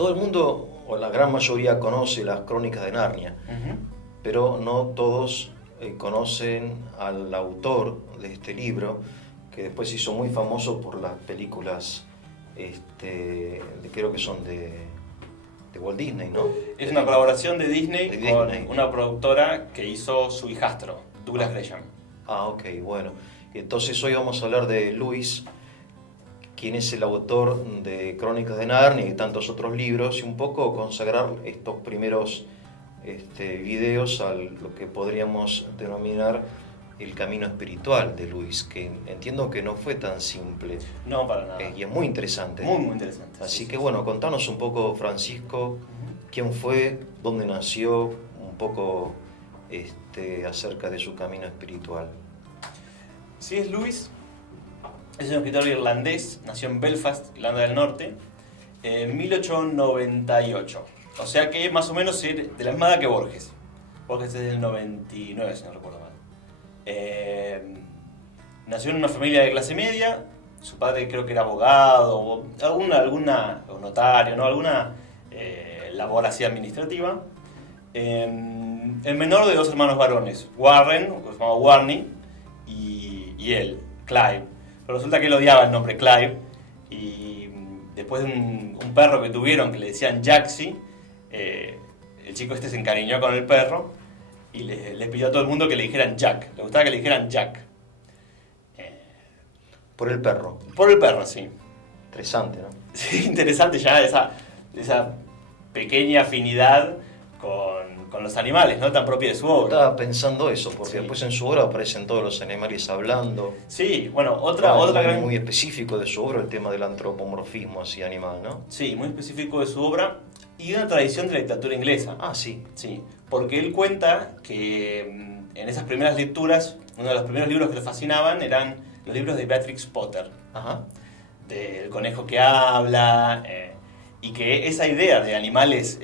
todo el mundo, o la gran mayoría, conoce las Crónicas de Narnia, pero no todos conocen al autor de este libro, que después se hizo muy famoso por las películas, creo que son de Walt Disney, ¿no? Es una colaboración de Disney, con Disney. una productora que hizo su hijastro, Douglas Gresham. Ah, ok, bueno. Entonces hoy vamos a hablar de Lewis, quien es el autor de Crónicas de Narnia y tantos otros libros, y un poco consagrar estos primeros videos a lo que podríamos denominar el camino espiritual de Lewis, que entiendo que no fue tan simple. No, para nada. Y es muy interesante. Muy, muy interesante. Así Sí, que sí, bueno, contanos un poco, Francisco, quién fue, dónde nació, un poco acerca de su camino espiritual. C.S. Lewis es un escritor irlandés, nació en Belfast, Irlanda del Norte, en 1898. O sea que más o menos de la misma edad que Borges. Borges es del 99, si no recuerdo mal. Nació en una familia de clase media, su padre creo que era abogado, o o notario, ¿no? Alguna labor así administrativa. El menor de dos hermanos varones, Warren, que se llamaba Warney, y él, Clive. Pero resulta que él odiaba el nombre Clive, y después de un perro que tuvieron que le decían Jaxie, el chico se encariñó con el perro y le pidió a todo el mundo que le dijeran Jack. Le gustaba que le dijeran Jack. Por el perro. Por el perro, sí. Interesante, ¿no? Sí, interesante ya esa pequeña afinidad con los animales, ¿no? Tan propia de su obra. Estaba pensando eso, porque Sí. después en su obra aparecen todos los animales hablando. Sí, bueno, otra gran... muy específico de su obra, el tema del antropomorfismo así animal, ¿no? Sí, muy específico de su obra y una tradición de la literatura inglesa. Ah, sí. Sí, porque él cuenta que en esas primeras lecturas, uno de los primeros libros que le fascinaban eran los libros de Beatrix Potter, Ajá. del conejo que habla, y que esa idea de animales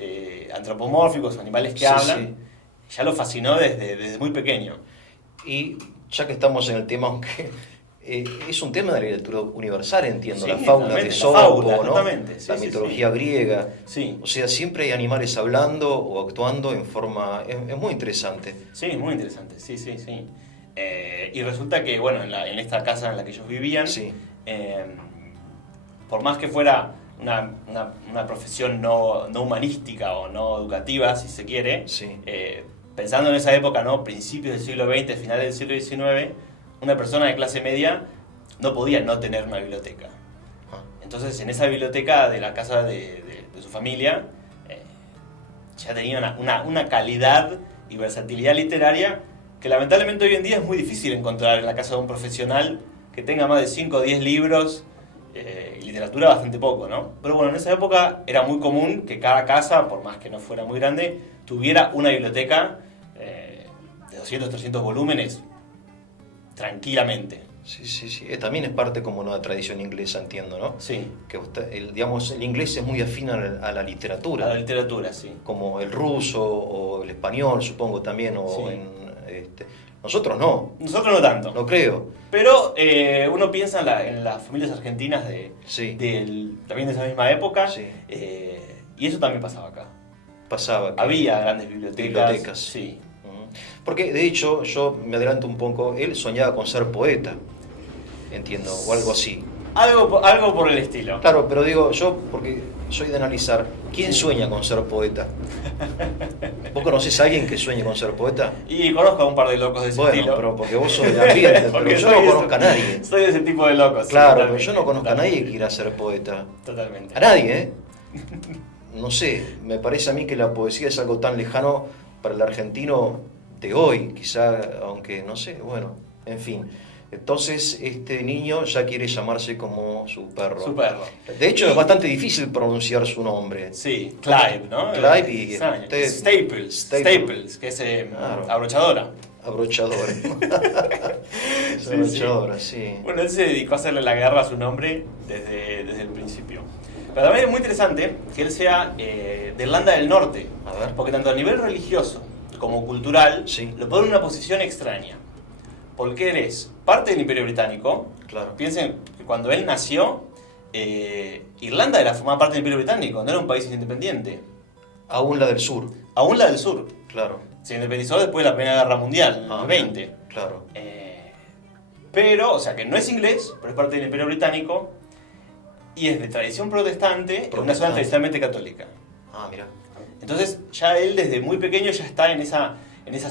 antropomórficos, animales que hablan, ya lo fascinó desde muy pequeño. Y ya que estamos en el tema, aunque es un tema de la literatura universal, entiendo, Sí, la fauna de Esopo, ¿no? exactamente. Sí, La sí, mitología griega. Sí. O sea, siempre hay animales hablando o actuando en forma... Es muy interesante. Sí, muy interesante, sí. Y resulta que, bueno, en esta casa en la que ellos vivían, Sí. Por más que fuera una profesión no humanística o no educativa, si se quiere, Sí. pensando en esa época, ¿no? Principios del siglo XX, finales del siglo XIX, una persona de clase media no podía no tener una biblioteca. Ah. Entonces, en esa biblioteca de la casa de su familia, ya tenía una calidad y versatilidad literaria que lamentablemente hoy en día es muy difícil encontrar en la casa de un profesional que tenga más de 5 o 10 libros, y literatura bastante poco, ¿no? Pero bueno, en esa época era muy común que cada casa, por más que no fuera muy grande, tuviera una biblioteca de 200, 300 volúmenes tranquilamente. Sí. También es parte como una tradición inglesa, entiendo, ¿no? Sí. Que el inglés es muy afín a la literatura. A la literatura, sí. Como el ruso o el español, supongo también, o Sí. nosotros no. Nosotros no tanto. No creo. Pero uno piensa en las familias argentinas Sí. también de esa misma época, Sí. y eso también pasaba acá. Pasaba que Había grandes bibliotecas. Sí. Porque de hecho, yo me adelanto un poco, él soñaba con ser poeta, entiendo, o algo así. Algo por el estilo. Claro, pero digo, yo, porque soy de analizar, ¿quién sueña con ser poeta? ¿Vos conocés a alguien que sueñe con ser poeta? Y conozco a un par de locos de ese Bueno, estilo. pero porque vos sos del ambiente, pero Porque yo soy no conozco a nadie. Soy de ese tipo de locos. Claro, sí, pero yo no conozco a totalmente. nadie que quiera ser poeta. Totalmente. A nadie, ¿eh? No sé, me parece a mí que la poesía es algo tan lejano para el argentino de hoy, quizá, aunque no sé, bueno, en fin. Entonces, este niño ya quiere llamarse como su perro. Su perro. De hecho, es bastante difícil pronunciar su nombre. Sí, Clive, ¿no? Clive y Extraño. Staples. Staples, que es Claro. abrochadora. Abrochador. Es Sí, abrochadora, sí. Bueno, él se dedicó a hacerle la guerra a su nombre desde el principio. Pero también es muy interesante que él sea de Irlanda del Norte, A ver. porque tanto a nivel religioso como cultural, Sí. lo pone en una posición extraña. Porque él es parte del Imperio Británico. Claro. Piensen que cuando él nació, Irlanda formaba parte del Imperio Británico, no era un país independiente. Aún la del sur, Aún la del sur. claro. Se independizó después de la Primera Guerra Mundial, en el 20. Claro. Pero, o sea, que no es inglés, pero es parte del Imperio Británico y es de tradición protestante, en una zona tradicionalmente católica. Ah, mira. Entonces, ya él desde muy pequeño ya está en esa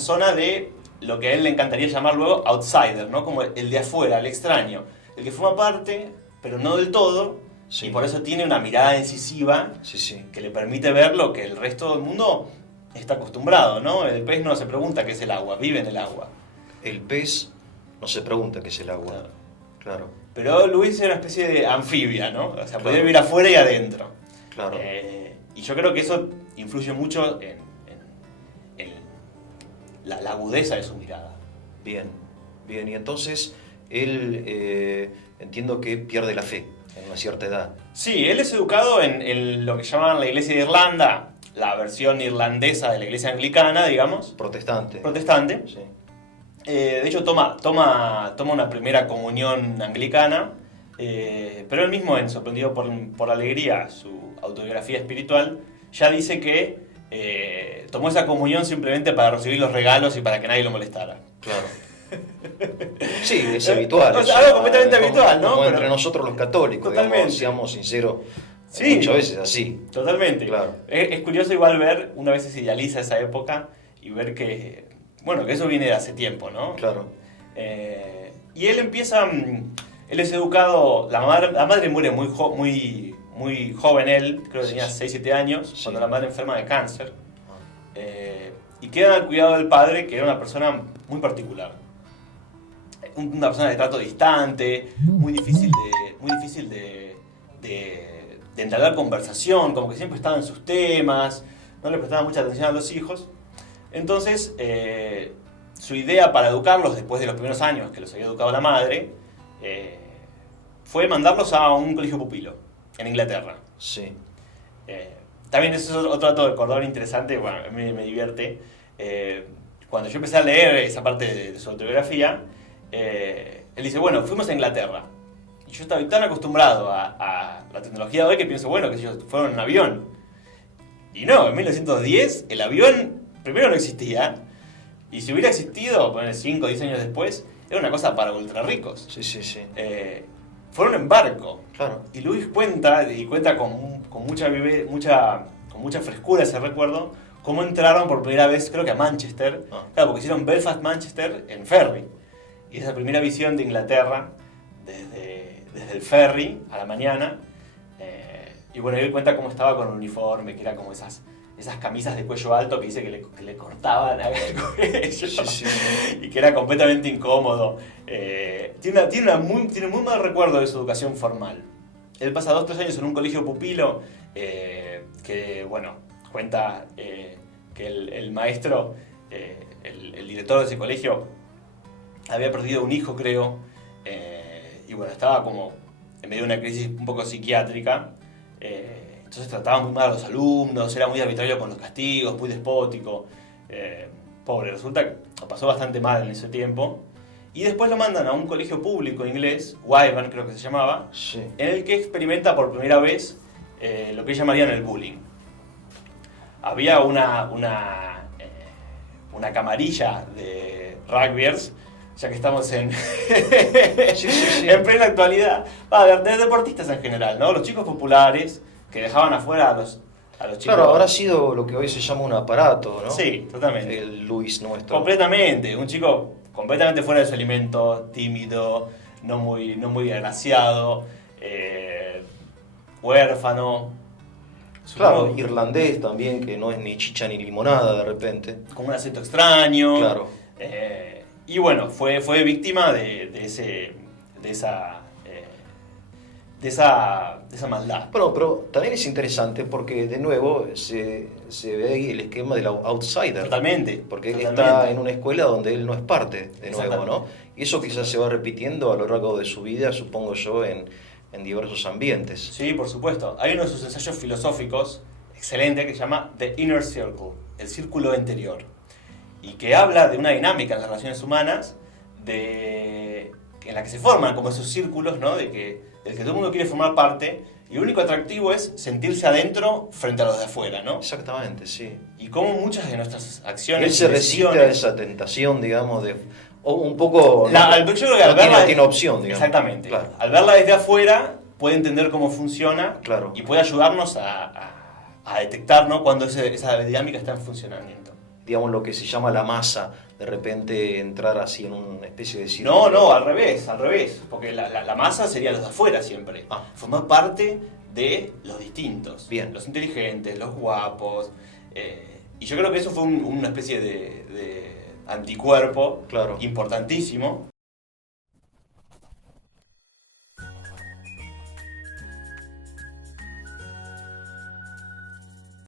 zona de lo que a él le encantaría llamar luego outsider, ¿no? Como el de afuera, el extraño, el que forma parte, pero no del todo, Sí. y por eso tiene una mirada incisiva Sí, sí. que le permite ver lo que el resto del mundo está acostumbrado, ¿no? El pez no se pregunta qué es el agua, vive en el agua. El pez no se pregunta qué es el agua. Claro. Claro, Pero Luis era una especie de anfibia, ¿no? O sea, Claro. podía vivir afuera y adentro. claro. Y yo creo que eso influye mucho en la agudeza de su mirada. Bien, bien. Y entonces él entiendo que pierde la fe en una cierta edad. Sí, él es educado en lo que llaman la Iglesia de Irlanda, la versión irlandesa de la Iglesia anglicana, digamos, Protestante. protestante. Sí. De hecho, toma una primera comunión anglicana, pero él mismo, sorprendido por la alegría, su autobiografía espiritual, ya dice que tomó esa comunión simplemente para recibir los regalos y para que nadie lo molestara. Claro. Sí, es habitual. O sea, eso, algo completamente como- habitual, ¿no? Como Pero- entre nosotros los católicos, Totalmente. digamos, seamos sinceros, Sí. muchas veces así. Totalmente. Claro. Es curioso igual ver, una vez se idealiza esa época y ver que, bueno, que eso viene de hace tiempo, ¿no? Claro. Y él empieza, él es educado, la madre muere muy joven él, creo que Sí, tenía sí. 6-7 años, Sí. cuando la madre enferma de cáncer. Ah, Y queda al cuidado del padre, que era una persona muy particular. Una persona de trato distante, muy difícil de entablar conversación, como que siempre estaba en sus temas, no le prestaba mucha atención a los hijos. Entonces, su idea para educarlos después de los primeros años que los había educado la madre, fue mandarlos a un colegio pupilo en Inglaterra. Sí. También eso es otro dato de cordón interesante, bueno, a mí me divierte. Cuando yo empecé a leer esa parte de su autobiografía, él dice, bueno, fuimos a Inglaterra. Y yo estaba tan acostumbrado a la tecnología de hoy que pienso, bueno, que ellos fueron en avión. Y no, en 1910 el avión primero no existía. Y si hubiera existido, 5 o 10 años después, era una cosa para ultra ricos. Sí, sí, sí. Fueron en barco. Claro. Y Luis cuenta con mucha frescura ese recuerdo, cómo entraron por primera vez, creo que a Manchester. Ah. Claro, porque hicieron Belfast-Manchester en ferry. Y esa primera visión de Inglaterra, desde el ferry a la mañana. Y bueno, él cuenta cómo estaba con el uniforme, que era como esas camisas de cuello alto que dice que le cortaban el cuello. Sí, sí. Y que era completamente incómodo. Tiene muy mal recuerdo de su educación formal. Él pasa 2-3 años en un colegio pupilo, que, bueno, cuenta que el maestro, el director de ese colegio, había perdido un hijo, creo, y bueno, estaba como en medio de una crisis un poco psiquiátrica. Entonces trataba muy mal a los alumnos, era muy arbitrario con los castigos, muy despótico. Pobre, resulta que lo pasó bastante mal en ese tiempo. Y después lo mandan a un colegio público inglés, Wyvern creo que se llamaba, Sí. en el que experimenta por primera vez lo que llamarían el bullying. Había una camarilla de rugbyers, ya que estamos en, Sí, sí, sí. en plena actualidad, de deportistas en general, ¿no? Los chicos populares que dejaban afuera a los chicos. Claro, habrá sido lo que hoy se llama un aparato, ¿no? Sí, totalmente. El Luis nuestro. Completamente, un chico completamente fuera de su alimento, tímido, no muy agraciado, huérfano. Claro, Supongo, irlandés también, que no es ni chicha ni limonada de repente. con un acento extraño. Claro. Y bueno, fue víctima de esa maldad. Bueno, pero también es interesante porque de nuevo se ve ahí el esquema del outsider. Totalmente. Porque él totalmente. está en una escuela donde él no es parte, de nuevo, Exactamente. ¿no? Y eso quizás se va repitiendo a lo largo de su vida, supongo yo, en diversos ambientes. Sí, por supuesto. Hay uno de sus ensayos filosóficos excelente que se llama The Inner Circle, el círculo interior, y que habla de una dinámica en las relaciones humanas que en la que se forman como esos círculos, ¿no? Del que todo el mundo quiere formar parte, y lo único atractivo es sentirse adentro frente a los de afuera, ¿no? Exactamente, sí. Y como muchas de nuestras acciones... Él se resiste a decisiones- esa tentación, digamos, de... O un poco... yo creo que al no verla tiene opción, digamos. Exactamente. Claro. Al verla desde afuera, puede entender cómo funciona Claro. y puede ayudarnos a detectar, ¿no? Cuando esa dinámica está en funcionamiento. Digamos, lo que se llama la masa, de repente entrar así en una especie de círculo. No, al revés, porque la masa sería los de afuera siempre. Ah. Formar parte de los distintos, Bien. los inteligentes, los guapos. Y yo creo que eso fue una especie de anticuerpo Claro. importantísimo